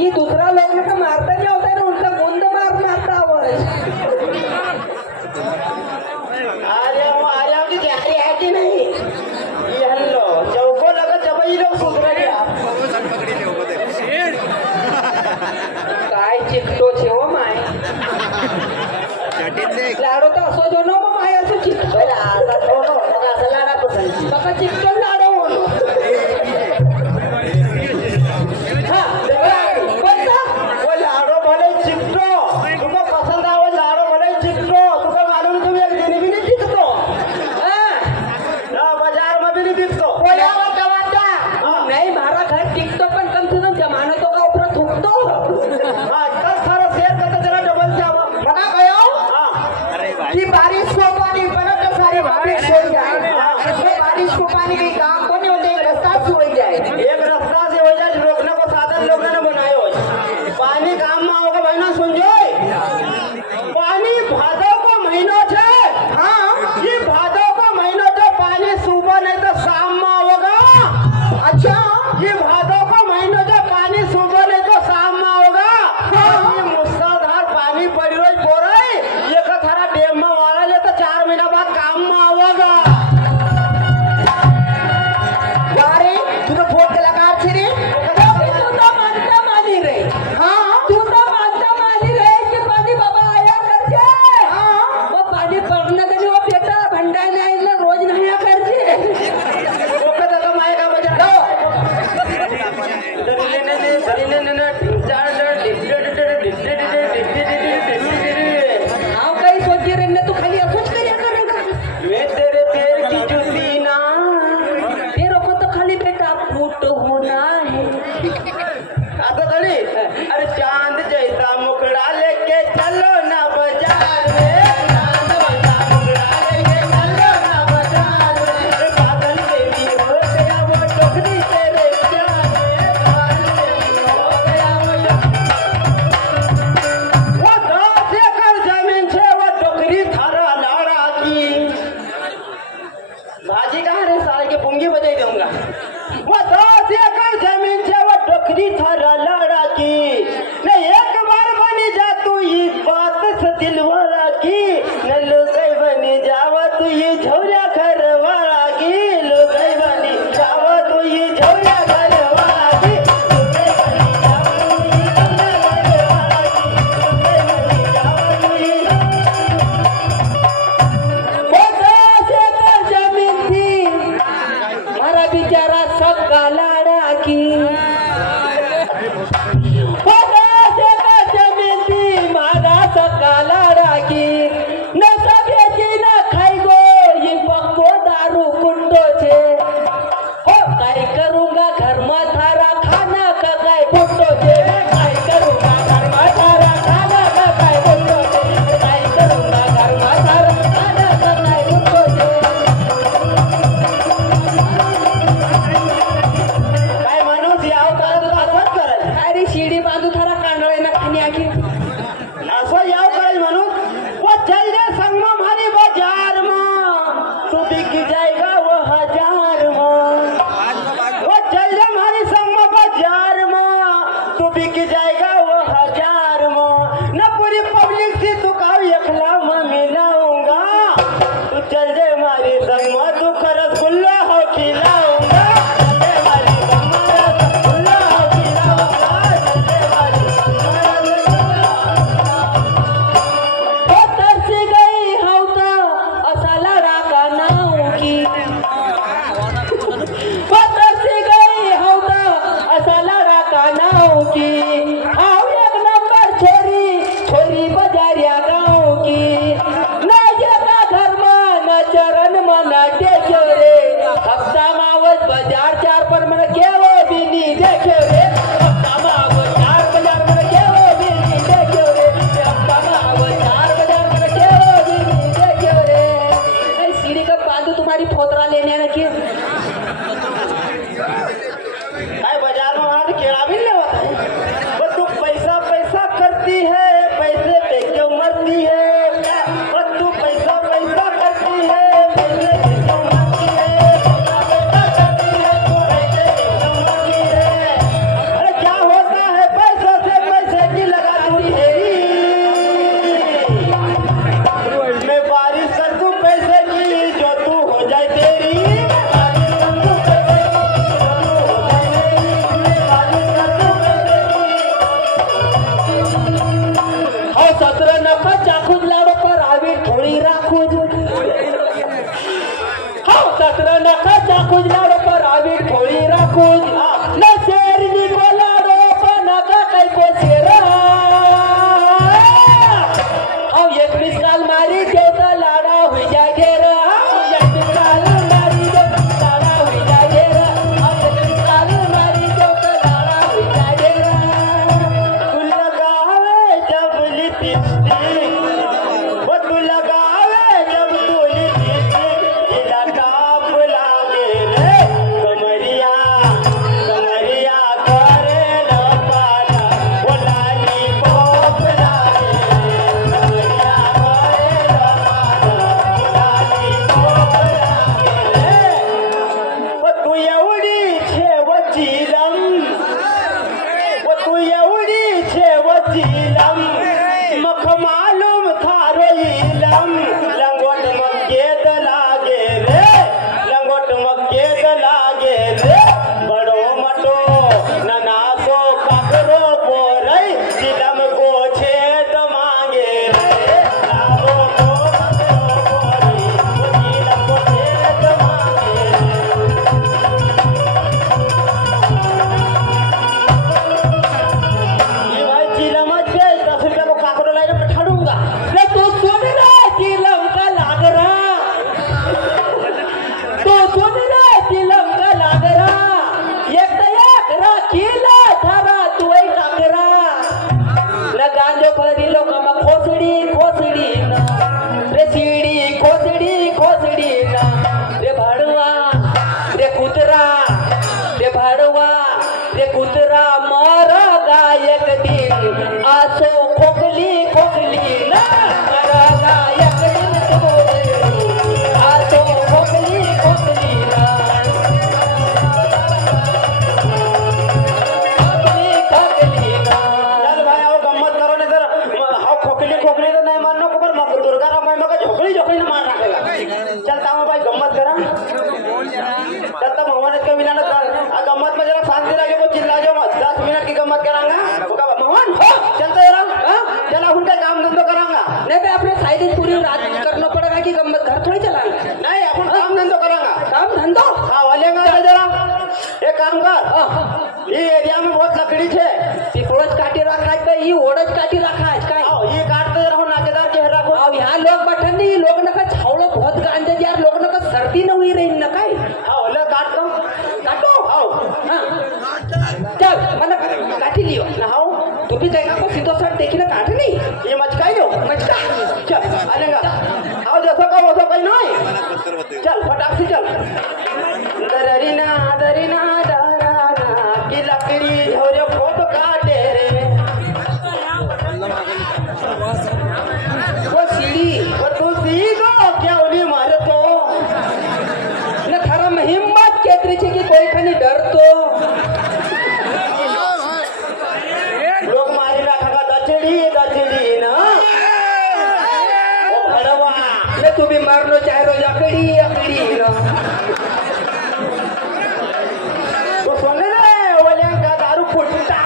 ये दूसरा लोग तो मारता नहीं होता है ना, उनका गोंद मारना आता आर्या की तैयारी है कि नहीं? ये हल्लो चौको लगा जब ये लोग सुधर गया काय चिकटो छे हो माय लाडो तो असो जो नो माय असो चिकटो लाडा तो नो बघा असं लाडा पसंत बघा चिकटो लाडो होनो दिलवाला की नल्लू कई बनी जावा तू ये झौरिया खरवाला की नका चाकूज लाडो पर आवी थोडी राखूज न शेरनी को लाडो पर नका काही को शेरा अब एक मिस काल मारी देवता लाडा हुई जाए घेर एक मिस काल मारी देवता लाडा हुई जाए घेर अब एक मिस काल मारी देवता लाडा हुई जाए घेर तू लगावे जब लिपस्टिक वो तू लगावे जब तू लिपस्टिक इला टाप लागे रे कमरिया कमरिया करे लपाला वो लाली पॉप लागे कमरिया करे लपाला लाली पॉप लागे रे वो तू एवढी शेवचिलम वो तू एवढी शेवचिलम मख मालूम थारो इलम लंगोट मक्केद लागे रे लंगोट मक्केद लागे रे बड़ो मटो ननासो काकरो बोरई चिलम को छेद मांगे रे लावो को काकरो बोरई चिलम को छेद मांगे ये भाई चिलमच के 10 रुपया को काकरो लाइन में ठड़ूंगा रे तू सुन रे चिलम का लाग रहा तू सुन रे चिलम का लाग रहा एक तयाक राखीला थारा तू एक काकरा न गांजो खरी लोक मग खोसडी खोसडी ना रे सीडी खोसडी खोसडी ना रे भाडवा रे कुतरा रे भाडवा रे कुतरा मारा गायक दिन आसो खोकली खोकली ना मारा गायक दिन तोरे आसो खोकली खोकली ना खोकली खोकली ना चल भाई आओ गम्मत करो नहीं तर हाउ खोखली खोखली तो नहीं मारना को पर मग दुर्गा राम भाई मग झोकली झोकली ना मार रखेगा चल ताऊ भाई गम्मत करा चल तब मोहन के मिलाना आ गम्मत में जरा शांति रखे वो चिल्ला जाओ मत 10 मिनट की गम्मत करांगा ओका मोहन चल तो यार चला उनका काम धंधो करांगा नहीं मैं अपने साइड पूरी रात करना पड़ेगा कि गम्मत घर थोड़ी चलाएंगे नहीं अपन काम धंधो करांगा काम धंधो हाँ वाले में जरा एक काम कर ये एरिया में बहुत लकड़ी छे पिपळच काटी राखाय का ही ओढच काटी राखाय काय आओ ये काटते रहो नाकेदार चेहरा को अब यहाँ लोग बैठन नहीं लोग न का छावड़ो बहुत गांजे यार लोग न का सर्दी न हुई रही न काय हाँ ले काट दो काटो आओ हाँ चल मन काटी लियो नहाओ तू भी देखा को सीधो सर देखी ना काट नहीं ये मचकाई लो मचका चल आलेगा आओ जैसा कहो वैसा कहीं नहीं चल फटाक से चल दरिना दरिना दराना की लकड़ी झोरे फोट काटे रे वो सीढ़ी वो तू सीधो क्या उन्हीं मारे तो न थारा में हिम्मत केतरी छे कि कोई खनी डर तो लोग मारी रखा दचड़ी ना ओ भड़वा न तू भी मारनो चाहे रो अकड़ी अकड़ी ना तो सुन रे ओले का दारू फुटता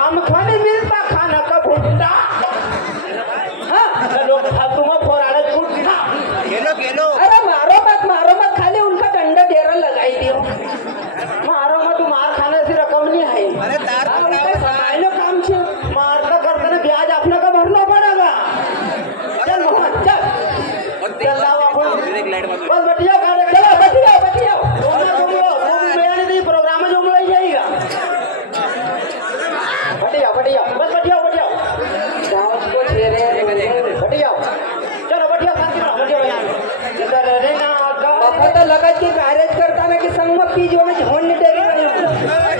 हम खाने मिलता खाना का भुट्टा हाँ लोग तुम फोराड़ा फुटता अरे मारो मत खाली उनका डंडा डेरा लगाई दियो मारो मत मार खाने से रकम नहीं है समायलो काम छे मार का करते ना ब्याज अपना का भरना पड़ेगा चल मोहन चल चल लाओ अपन बस बढ़िया गाने चलो बैठियो तुम बयान नहीं प्रोग्राम में जो मिल जाएगा बढ़िया बस बढ़िया गाँव को घेरे बढ़िया चलो बढ़िया शांति रहो बढ़िया इधर रहना पता लगा कि कार्यज करता ना कि संग में पीजो में झोन नहीं दे रही